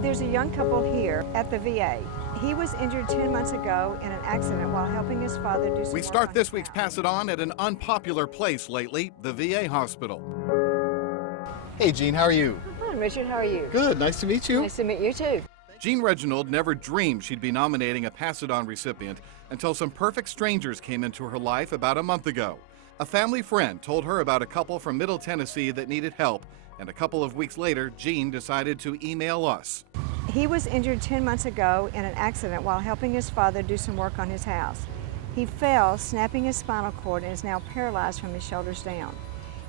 There's a young couple here at the VA. He was injured 10 months ago in an accident while helping his father do some We work start on this his week's house. Pass It On at an unpopular place lately, the VA hospital. Hey, Jean, how are you? Hi, Richard, how are you? Good, nice to meet you. Nice to meet you too. Jean Reginald never dreamed she'd be nominating a Pass It On recipient until some perfect strangers came into her life about a month ago. A family friend told her about a couple from Middle Tennessee that needed help, and a couple of weeks later, Jean decided to email us. He was injured 10 months ago in an accident while helping his father do some work on his house. He fell, snapping his spinal cord, and is now paralyzed from his shoulders down.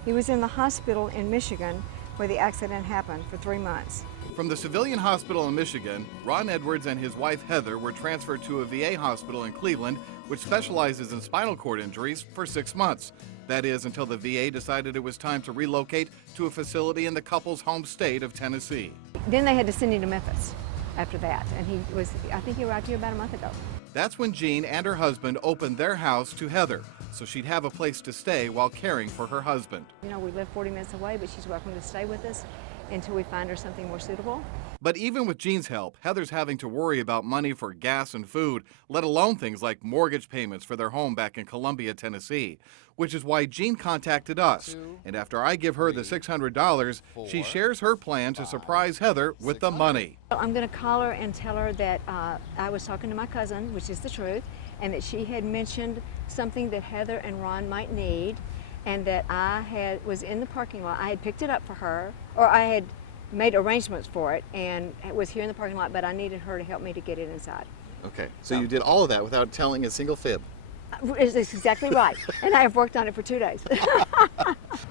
He was in the hospital in Michigan where the accident happened for 3 months. From the civilian hospital in Michigan, Ron Edwards and his wife Heather were transferred to a VA hospital in Cleveland, which specializes in spinal cord injuries, for 6 months. That is, until the VA decided it was time to relocate to a facility in the couple's home state of Tennessee. Then they had to send him to Memphis after that, and I think he arrived here about a month ago. That's when Jean and her husband opened their house to Heather, so she'd have a place to stay while caring for her husband. You know, we live 40 minutes away, but she's welcome to stay with us until we find her something more suitable. But even with Jean's help, Heather's having to worry about money for gas and food, let alone things like mortgage payments for their home back in Columbia, Tennessee, which is why Jean contacted us. And after I give her the $600, she shares her plan to surprise Heather with the money. I'm going to call her and tell her that I was talking to my cousin, which is the truth, and that she had mentioned something that Heather and Ron might need, and that was in the parking lot. I had picked it up for her, or I had made arrangements for it, and it was here in the parking lot, but I needed her to help me to get it inside. Okay, so you did all of that without telling a single fib. It's exactly right, and I have worked on it for 2 days.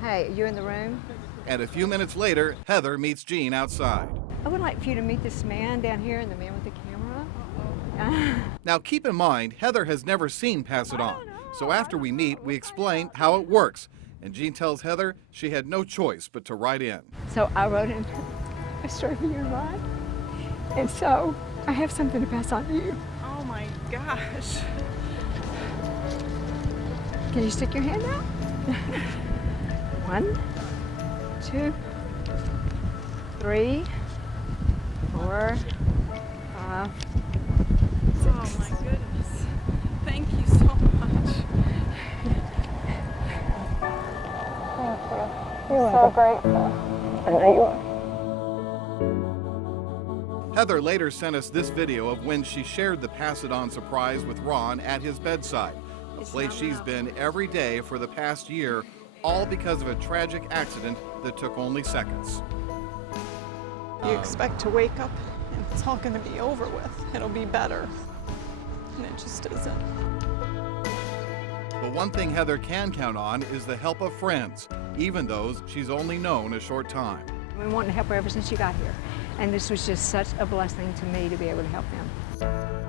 Hey, you in the room? And a few minutes later, Heather meets Jean outside. I would like for you to meet this man down here and the man with the camera. Now keep in mind, Heather has never seen Pass It On, so after we meet, we explain how it works. And Jean tells Heather she had no choice but to write in. So I wrote in a story for you and Ron, and so I have something to pass on to you. Oh my gosh. Can you stick your hand out? 1, 2, 3, 4, 5, 6. Oh my goodness. Thank you so much. You're so grateful. I know you are. Heather later sent us this video of when she shared the Pass It On surprise with Ron at his bedside, a place she's been every day for the past year, all because of a tragic accident that took only seconds. You expect to wake up and it's all going to be over with. It'll be better. And it just isn't. But one thing Heather can count on is the help of friends, even those she's only known a short time. We've been wanting to help her ever since she got here, and this was just such a blessing to me to be able to help them.